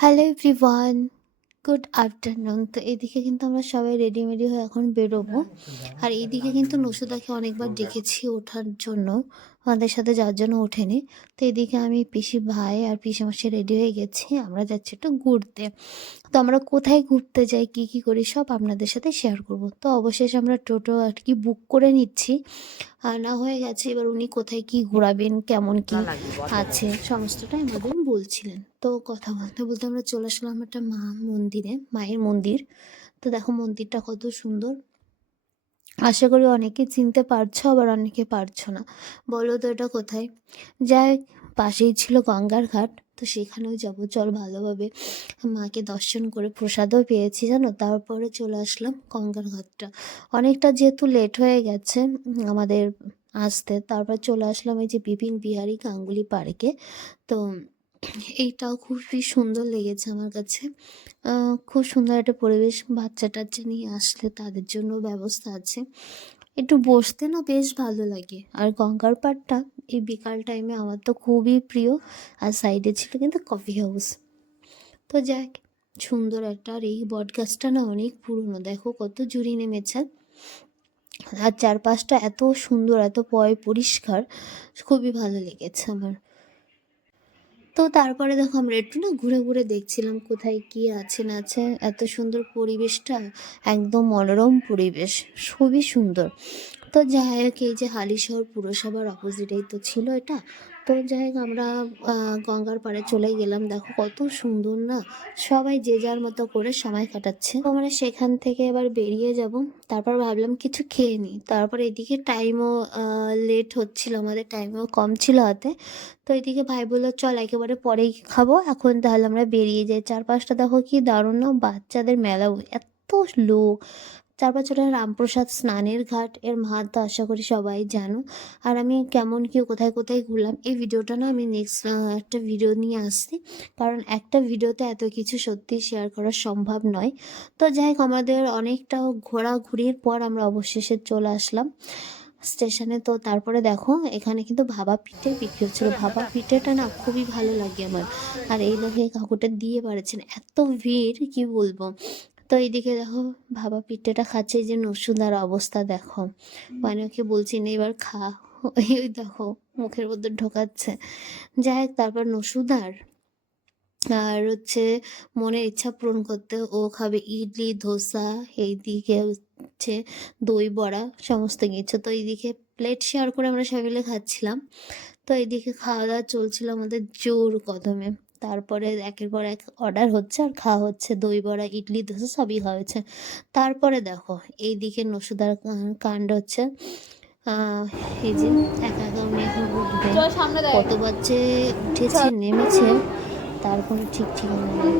Hello everyone, good afternoon. তো এদিকে কিন্তু আমরা সবাই রেডি হয়ে এখন বেরোবো। আর এইদিকে কিন্তু নসুদাকে অনেকবার ডেকেছি ওঠার জন্য, আমাদের সাথে যাওয়ার জন্য ওঠেনি। তো এদিকে আমি পিসি ভাই আর পিসেমশাই রেডি হয়ে গেছি, আমরা যাচ্ছি একটু ঘুরতে। তো আমরা কোথায় ঘুরতে যাই, কী করি সব আপনাদের সাথে শেয়ার করব। তো অবশেষে আমরা টোটো আর কি বুক করে নিচ্ছি, আনা হয়ে গেছে। এবার উনি কোথায় কি ঘোরাবেন, কেমন কি আছে সমস্তটাই আমাদের বলছিলেন। তো কথা বলতে বলতে আমরা চলে আসলাম একটা মায়ের মন্দির। তো দেখো মন্দিরটা কত সুন্দর। আশা করি অনেকে চিনতে পারছো, আবার অনেকে পারছো না। বলো তো এটা কোথায়? যাই হোক, পাশেই ছিল গঙ্গার ঘাট। তো সেখানেও যাবো, চল ভালোভাবে মাকে দর্শন করে প্রসাদও পেয়েছি জানো। তারপরে চলে আসলাম গঙ্গার ঘাটটা। অনেকটা যেহেতু লেট হয়ে গেছে আমাদের আসতে, তারপর চলে আসলাম এই যে বিপিন বিহারী গাঙ্গুলি পার্কে। তো এইটাও খুবই সুন্দর লেগেছে আমার কাছে। খুব সুন্দর একটা পরিবেশ, বাচ্চা টাচ্চা নিয়ে আসলে তাদের জন্য ব্যবস্থা আছে। একটু বসতে না বেশ ভালো লাগে। আর গঙ্গার পাড়টা এই বিকাল টাইমে আমার তো খুবই প্রিয়। আর সাইডে ছিল কিন্তু কফি হাউস। তো যাক, সুন্দর একটা। আর এই বটগাছটা না অনেক পুরনো, দেখো কত জুড়ি নেমেছে। আর চারপাশটা এত সুন্দর, এত পরিষ্কার, খুবই ভালো লেগেছে আমার। তো তারপরে দেখো আমরা একটু না ঘুরে ঘুরে দেখছিলাম কোথায় কি আছে না আছে। এত সুন্দর পরিবেশটা, একদম মনোরম পরিবেশ, খুবই সুন্দর। তো যাই হোক, এই যে হালিশহর পুরসভার অপোজিটেই তো ছিল এটা। তো যাই হোক, আমরা গঙ্গার পাড়ে চলে গেলাম। দেখো কত সুন্দর না, সবাই যে যার মতো করে সময় কাটাচ্ছে। তো আমরা সেখান থেকে এবার বেরিয়ে যাব। তারপর ভাবলাম কিছু খেয়ে নিই। তারপর এদিকে টাইমও লেট হচ্ছিল, আমাদের টাইমও কম ছিল হাতে। তো এদিকে ভাই বললো চল একেবারে পরেই খাবো, এখন তাহলে আমরা বেরিয়ে যাই। চারপাশটা দেখো কি দারুণ না, বাচ্চাদের মেলাও, এত লোক। তারপর চলে রামপ্রসাদ স্নানের ঘাট, এর মাহাত্ম্য আশা করি সবাই জানো। আর আমি কেমন কি কোথায় কোথায় ঘুরলাম, এই ভিডিওটা না আমি নেক্সট একটা ভিডিও নিয়ে আসছি, কারণ একটা ভিডিওতে এত কিছু সত্যি শেয়ার করা সম্ভব নয়। তো যাই হোক, আমাদের অনেকটা ঘোরাঘুরির পর আমরা অবশেষে চলে আসলাম স্টেশনে। তো তারপরে দেখো এখানে কিন্তু ভাপা পিঠে বিক্রি হচ্ছিলো। ভাপা পিঠেটা না খুবই ভালো লাগে আমার। আর এই দেখে কাকুটা দিয়ে পারেছেন, এত ভিড় কি বলবো। তো এইদিকে দেখো ভাপা পিঠেটা খাচ্ছে, এই যে নসুদার অবস্থা দেখো, মানে ওকে বলছি না এবার খা, ওই দেখো মুখের মধ্যে ঢোকাচ্ছে। যাই হোক, তারপর নসুদার আর হচ্ছে মনের ইচ্ছা পূরণ করতে ও খাবে ইডলি ধোসা, এইদিকে হচ্ছে দই বড়া, সমস্ত কিছু। তো এইদিকে প্লেট শেয়ার করে আমরা সবাই মিলে খাচ্ছিলাম। তো এইদিকে খাওয়া দাওয়া চলছিল আমাদের জোর কদমে। তারপরে একের পর এক অর্ডার হচ্ছে আর খাওয়া হচ্ছে, দই বড়া ইডলি ধোসা সবই খাওয়া হচ্ছে। তারপরে দেখো এইদিকে নসুদার কাণ্ড হচ্ছে। এই যে একা একা উনি এখন উঠবেন, কতবার যে উঠেছে নেমেছে তার কোনো ঠিক ঠিকানা নেই।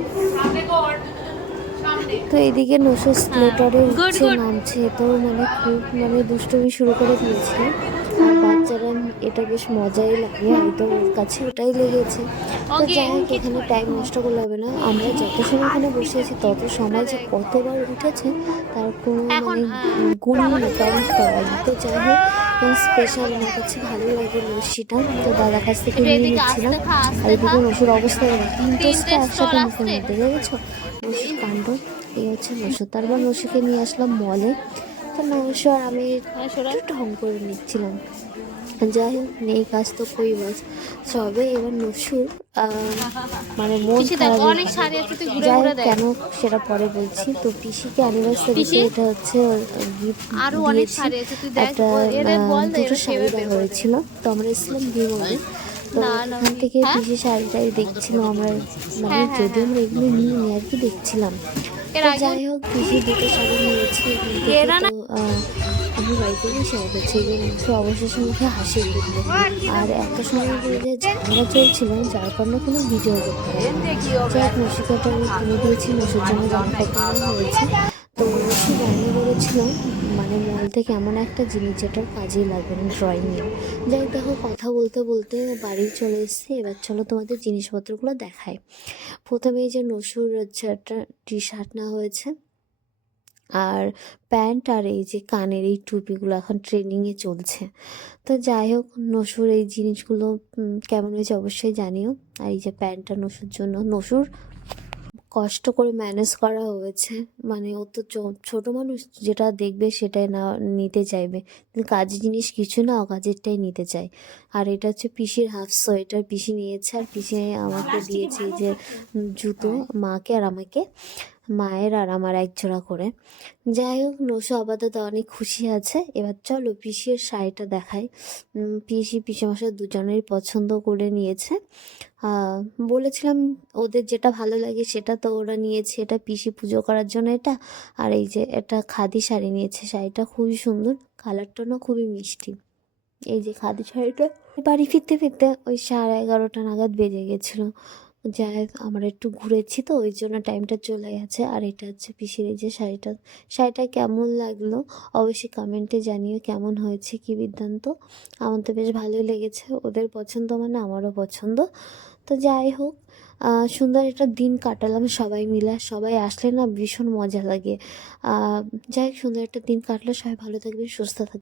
তো এইদিকে নসু স্কেলেটরে উঠছে নামছে, তো মানে খুব মানে দুষ্টুমি শুরু করে দিয়েছে। আর বাচ্চারা এটা বেশ মজাই লাগে, হয়তো ওর কাছে ওটাই লেগেছে। তো যাই হোক, এখানে টাইম নষ্ট করলে হবে না, আমরা যত সময় এখানে বসে আছি তত সময় যে কতবার উঠেছে তার কোনো মানে গুণই না, কাউন্ট করা। তো যাই হোক, স্পেশাল আমার কাছে ভালো লাগে লস্যিটা, তো দাদার কাছ থেকে নিয়ে নিচ্ছিলাম। আর এদিকে নসুর অবস্থা দেখো, তিনটে একসাথে মুখের মধ্যে দেখেছো নসুর কাণ্ড। এই হচ্ছে নসু। তারপর নসুকে নিয়ে আসলাম মলে। তো নসু আর আমি একটু ঢং করে নিচ্ছিলাম। যাই হোক, নেই কাজ তো কই বাস সবে। এবার নসুর মানে মন খারাপ, যাই হোক কেন সেটা পরে বলছি। তো পিসিকে অ্যানিভার্সারিতে এটা হচ্ছে গিফট দিয়েছি, একটা দুটো শাড়ি দেওয়া হয়েছিল। তো আমরা এসেছিলাম বিমলে। তো এখান থেকে পিসি শাড়িটাই দেখছিলাম আমরা, মানে যদি আমরা এগুলো নিয়ে নিই আর কি দেখছিলাম। তো যাই হোক, পিসি দুটো শাড়ি নিয়েছি এখান থেকে। তো আমি বাড়িতে গিয়ে শেয়ার করছি যে নসু অবশেষে মুখে হাসি ফুটলো। আর এত সময় ধরে যে ঝামেলা চলছিল যার কারণে কোনো ভিডিও করতে পারিনি। যাই হোক, নসিকাটা আমি কিনে দিয়েছি, নসুর জন্য জামা কাপড় হয়েছে। তো নসু বায়না করেছিল মানে মল থেকে এমন একটা জিনিস যেটার কাজেই লাগবে না, ড্রয়িংয়ে। যাই হোক, দেখো কথা বলতে বলতে বাড়ি চলে এসেছি। এবার চলো তোমাদের জিনিসপত্রগুলো দেখায়। প্রথমে এই যে নসুর হচ্ছে একটা টি শার্ট নেওয়া হয়েছে, আর প্যান্ট, আর এই যে কানের এই টুপিগুলো এখন ট্রেনিংয়ে চলছে। তো যাই হোক, নসুর এই জিনিসগুলো কেমন হয়েছে অবশ্যই জানিও। আর এই যে প্যান্টটা নসুর জন্য, নসুর কষ্ট করে ম্যানেজ করা হয়েছে। মানে ও তো ছোট মানুষ, যেটা দেখবে সেটাই না নিতে চাইবে। কিন্তু কাজের জিনিস কিছু না, অকাজেরটাই নিতে চায়। আর এটা হচ্ছে পিসির হাফ সোয়েটার, পিসি নিয়েছে আর পিসি আমাকে দিয়েছে এই যে জুতো, মাকে আর আমাকে। মায়ের আর আমার এক জোড়া করে। যাই হোক, নৈশ আপাতত অনেক খুশি আছে। এবার চলো পিসির শাড়িটা দেখাই। পিসি পিসেমশাই দুজনেরই পছন্দ করে নিয়েছে। বলেছিলাম ওদের যেটা ভালো লাগে সেটা তো ওরা নিয়েছে। এটা পিসি পুজো করার জন্য এটা। আর এই যে এটা খাদি শাড়ি নিয়েছে, শাড়িটা খুবই সুন্দর, কালারটা না খুবই মিষ্টি। এই যে খাদি শাড়িটা। বাড়ি ফিরতে ফিরতে ওই 11:30 নাগাদ বেজে গেছিলো। যাই হোক, আমরা একটু ঘুরেছি তো ওই জন্য টাইমটা চলে গেছে। আর এটা হচ্ছে পিসির এই যে শাড়িটা। শাড়িটা কেমন লাগলো অবশ্যই কমেন্টে জানিও, কেমন হয়েছে কী বৃত্তান্ত। আমার তো বেশ ভালোই লেগেছে, ওদের পছন্দ মানে আমারও পছন্দ। তো যাই হোক, সুন্দর একটা দিন কাটালাম সবাই মিলে। আর সবাই আসলে না ভীষণ মজা লাগে। যাই হোক, সুন্দর একটা দিন কাটলো। সবাই ভালো থাকবে, সুস্থ থাকবে।